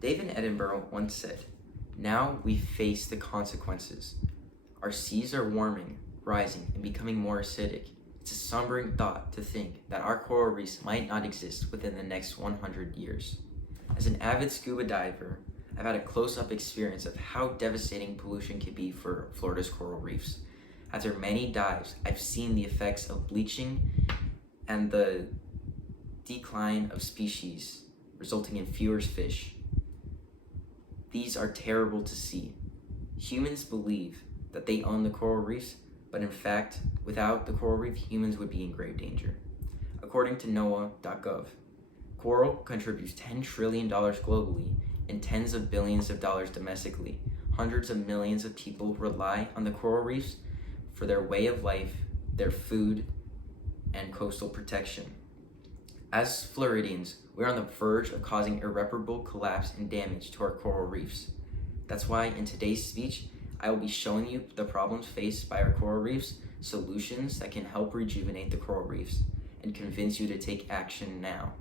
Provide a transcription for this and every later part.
David Attenborough once said, "Now we face the consequences. Our seas are warming, rising, and becoming more acidic. It's a sobering thought to think that our coral reefs might not exist within the next 100 years. As an avid scuba diver, I've had a close-up experience of how devastating pollution can be for Florida's coral reefs. After many dives, I've seen the effects of bleaching and the decline of species, resulting in fewer fish. These are terrible to see. Humans believe that they own the coral reefs, but in fact, without the coral reef, humans would be in grave danger. According to NOAA.gov, coral contributes $10 trillion globally and tens of billions of dollars domestically. Hundreds of millions of people rely on the coral reefs for their way of life, their food, and coastal protection. As Floridians, we're on the verge of causing irreparable collapse and damage to our coral reefs. That's why in today's speech, I will be showing you the problems faced by our coral reefs, solutions that can help rejuvenate the coral reefs, and convince you to take action now.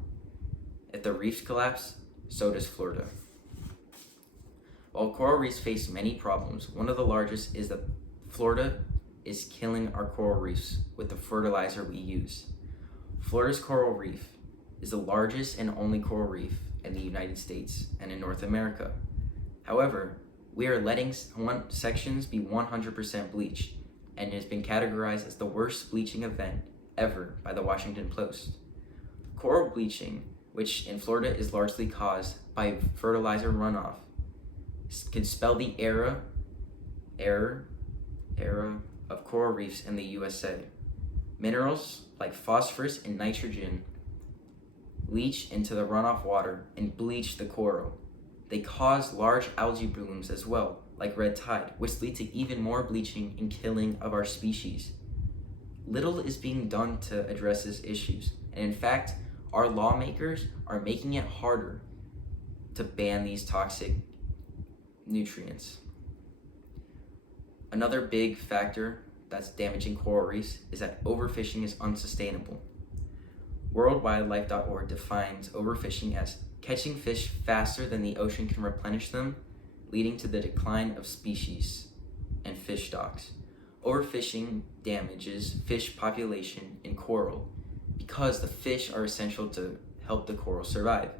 If the reefs collapse, so does Florida. While coral reefs face many problems, one of the largest is that Florida is killing our coral reefs with the fertilizer we use. Florida's coral reef is the largest and only coral reef in the United States and in North America. However, we are letting sections be 100% bleached, and it has been categorized as the worst bleaching event ever by the Washington Post. Coral bleaching, which in Florida is largely caused by fertilizer runoff, can spell the era of coral reefs in the USA. Minerals like phosphorus and nitrogen leach into the runoff water and bleach the coral. They cause large algae blooms as well, like red tide, which lead to even more bleaching and killing of our species. Little is being done to address these issues, and in fact, our lawmakers are making it harder to ban these toxic nutrients. Another big factor that's damaging coral reefs is that overfishing is unsustainable. WorldWildlife.org defines overfishing as catching fish faster than the ocean can replenish them, leading to the decline of species and fish stocks. Overfishing damages fish population in coral because the fish are essential to help the coral survive.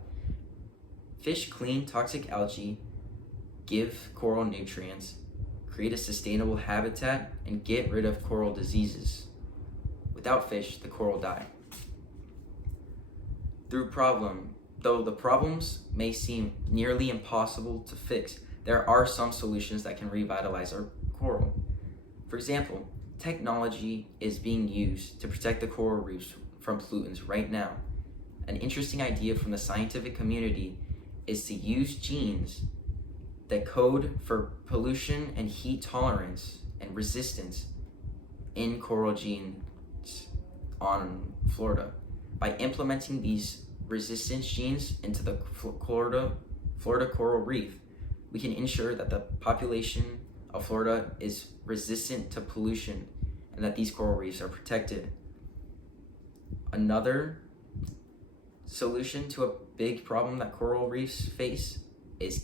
Fish clean toxic algae, give coral nutrients, create a sustainable habitat, and get rid of coral diseases. Without fish, the coral die. Though the problems may seem nearly impossible to fix, there are some solutions that can revitalize our coral. For example, technology is being used to protect the coral reefs from pollutants right now. An interesting idea from the scientific community is to use genes that code for pollution and heat tolerance and resistance in coral genes on Florida. By implementing these resistance genes into the Florida coral reef, we can ensure that the population of Florida is resistant to pollution and that these coral reefs are protected. Another solution to a big problem that coral reefs face is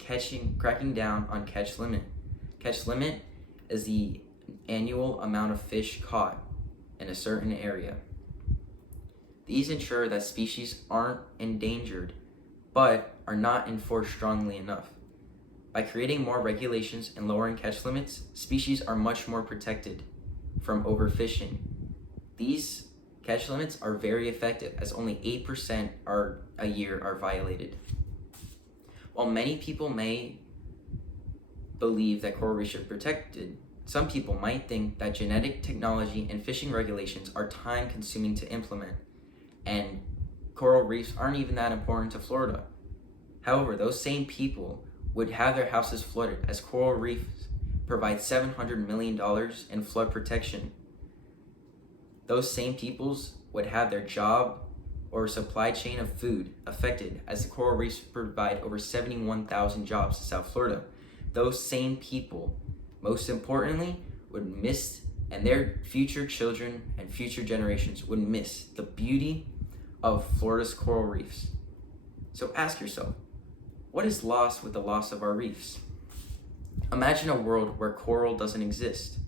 cracking down on catch limit. Catch limit is the annual amount of fish caught in a certain area. These ensure that species aren't endangered, but are not enforced strongly enough. By creating more regulations and lowering catch limits, species are much more protected from overfishing. These catch limits are very effective, as only 8% a year are violated. While many people may believe that coral reefs should be protected, some people might think that genetic technology and fishing regulations are time-consuming to implement, and coral reefs aren't even that important to Florida. However, those same people would have their houses flooded, as coral reefs provide $700 million in flood protection. Those same peoples would have their job or supply chain of food affected, as the coral reefs provide over 71,000 jobs to South Florida. Those same people, most importantly, would miss, and their future children and future generations would miss the beauty of Florida's coral reefs. So ask yourself, What is lost with the loss of our reefs? Imagine a world where coral doesn't exist.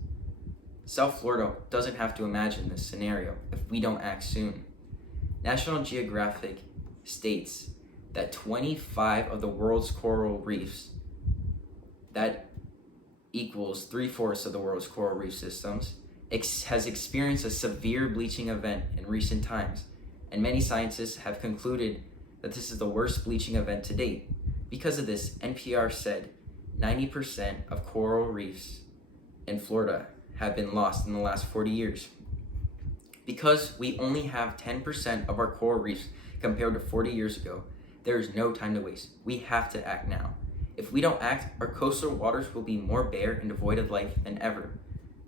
South Florida doesn't have to imagine this scenario if we don't act soon. National Geographic states that 25 of the world's coral reefs, that equals 3/4 of the world's coral reef systems, has experienced a severe bleaching event in recent times, and many scientists have concluded that this is the worst bleaching event to date. Because of this, NPR said 90% of coral reefs in Florida have been lost in the last 40 years. Because we only have 10% of our coral reefs compared to 40 years ago, there is no time to waste. We have to act now. If we don't act, our coastal waters will be more bare and devoid of life than ever.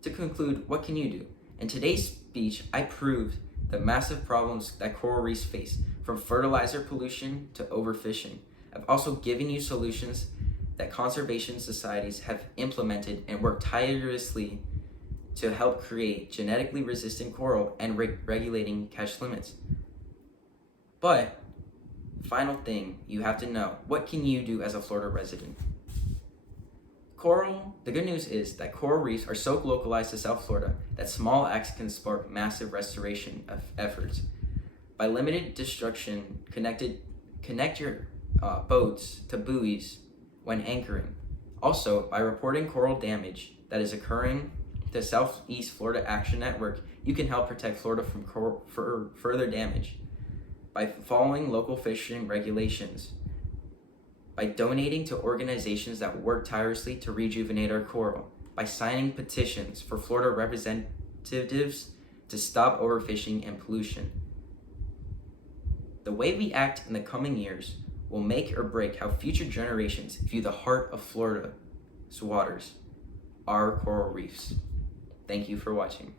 To conclude, what can you do? In today's speech, I proved the massive problems that coral reefs face, from fertilizer pollution to overfishing. I've also given you solutions that conservation societies have implemented and work tirelessly to help create genetically resistant coral and regulating catch limits. But, final thing you have to know, what can you do as a Florida resident? The good news is that coral reefs are so localized to South Florida that small acts can spark massive restoration efforts. By limited destruction, connect your boats to buoys when anchoring. Also, by reporting coral damage that is occurring to Southeast Florida Action Network, you can help protect Florida from further damage. By following local fishing regulations, by donating to organizations that work tirelessly to rejuvenate our coral, by signing petitions for Florida representatives to stop overfishing and pollution. The way we act in the coming years will make or break how future generations view the heart of Florida's waters, our coral reefs. Thank you for watching.